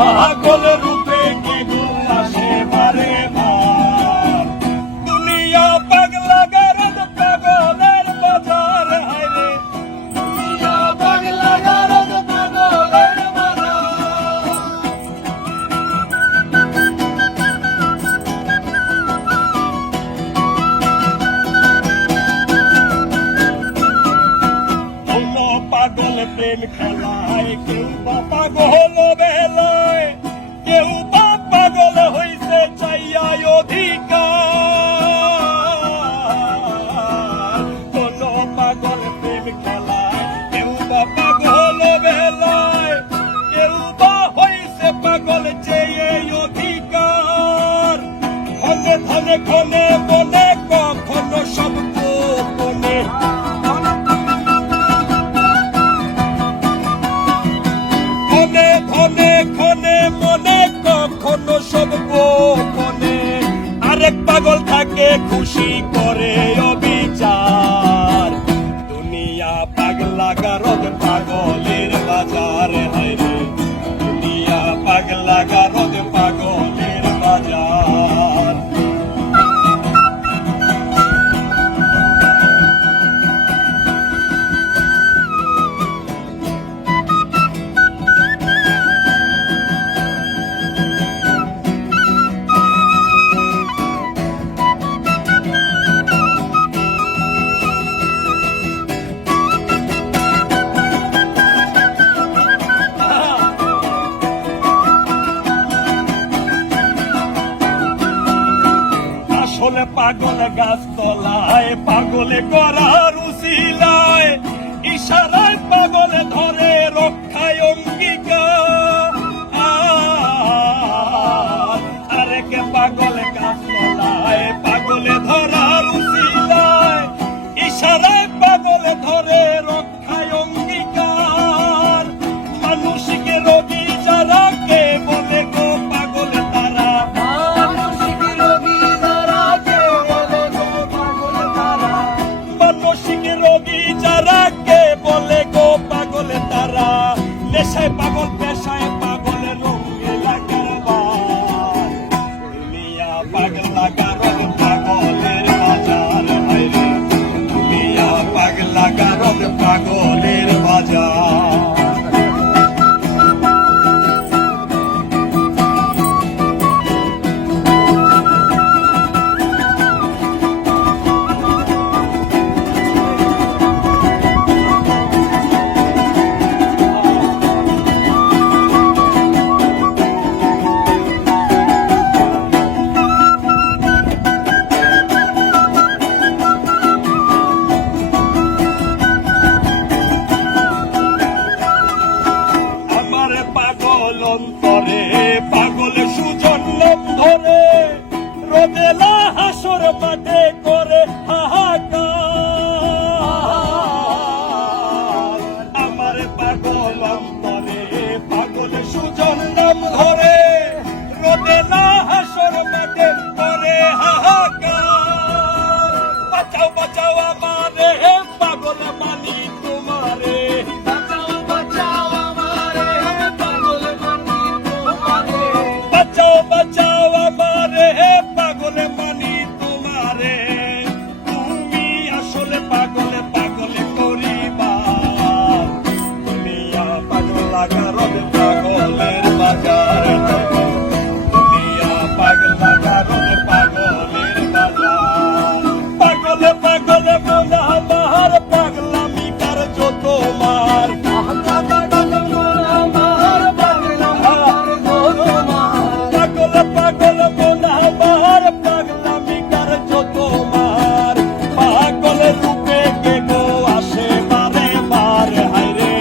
পাগল রূপে কে গো আসে বারে বার। দুনিয়া পাগলা গারদ পাগলের বাজার, হায়রে দুনিয়া পাগলা গারদ পাগলের বাজার। পাগল প্রেম খেলায়, কেউ বা পাগল বেলায়, কেউ বা পাগল হইছে চাইয়া অধিকার। কোন পাগল প্রেম খেলায়, কেউ বা পাগল বেলায়, কেউ বা হইছে পাগল চেয়ে অধিকার। ধনে ধনে ক্ষণে বলে কখনো সব গোপনে, ধনে ক্ষণে মনে কখনো সব গোপনে। আরেক পাগল থাকে খুশি করে অবিচার। দুনিয়া পাগলা গারদ পাগলের বাজার, হায়রে দুনিয়া পাগলা গারদ পাগলের বাজার। আসলে পাগল গাছ তলায়, পাগলে করার উসিলায়, ইশারায় পাগলে ধরে রক্ষায় অঙ্গীকার। আরেক পাগল গাছ তলায়, পাগলে ধরার উসিলায়, ইশারায় পাগলে ধরে রক্ষায় অঙ্গীকার। মানুষকে রোগী যারা কে বলে গো পাগল তারা, মানসিক রোগী যারা কে বলে গো পাগল তারা। নেশায় পাগল পেশায় পাগল রঙে লাগাবার। দুনিয়া পাগলা গারদ পাগলের বাজার, হায়রে দুনিয়া পাগলা গারদ পাগলের বাজার। পাগল অন্তরে পাগল সুজন ধরে, রোদেলা হাসর মাঠে করে হাহাকার। আমার পাগল অন্তরে পাগল সুজন ধরে, রোদেলা হাসর মাঠে করে হাহাকার। বাঁচাও বাঁচাও আমারে পাগল মানি তোমারে, বাঁচাও বাঁচাও আমারে পাগল মানি তোমারে, বাঁচাও বাঁচাও আমারে পাগল মানি তোমারে। তুমি আসলে পাগল পাগল করিবা। দুনিয়া পাগলা গারদ পাগলের বাজার, দুনিয়া পাগলা গারদ পাগলের বাজার। পাগল পাগল মন আমার পাগলামি কার যত মার, পাগল পাগল মন আমার পাগলামি কার যত মার। পাগল রূপে কে গো আসে বারে বার, হায়রে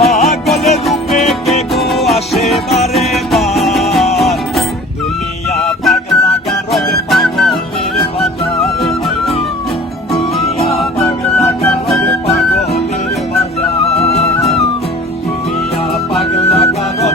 পাগল রূপে কে গো আসে বারে বার। দুনিয়া পাগলা গারদ পাগলের বাজার, হায়রে দুনিয়া পাগলা গারদ পাগলের বাজার। দুনিয়া পাগলা গারদ